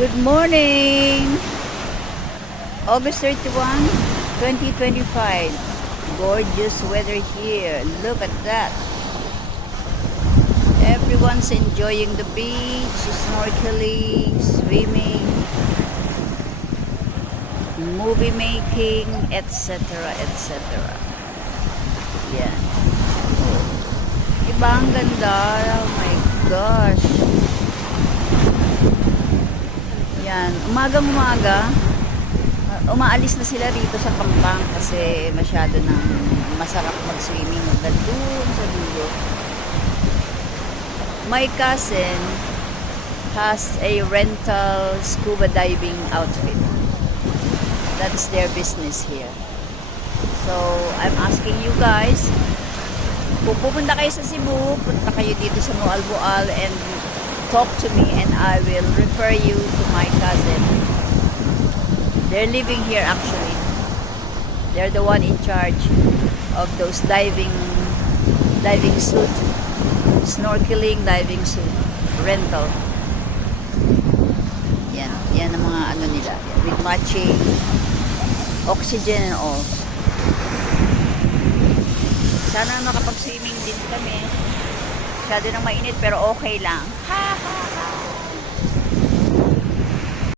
Good morning! August 31, 2025. Gorgeous weather here. Look at that. Everyone's enjoying the beach, snorkeling, swimming, movie making, etc. etc. Yan. Oh. Diba ang ganda? Oh my gosh. Yan. Umagang-umaga, umaalis na sila rito sa Pampang kasi masyado nang masarap mag-swimming doon sa dulo. My cousin has a rental scuba diving outfit. That's their business here. So, I'm asking you guys, kung pupunta kayo sa Cebu, punta kayo dito sa Moalboal and talk to me and I will refer you to my cousin. They're living here actually. They're the one in charge of those diving suit, snorkeling diving suit rental. Yan ang mga ano nila with matching oxygen and all. Sana makapag-swimming din kami. Masyado nang mainit pero okay lang. Ha ha ha.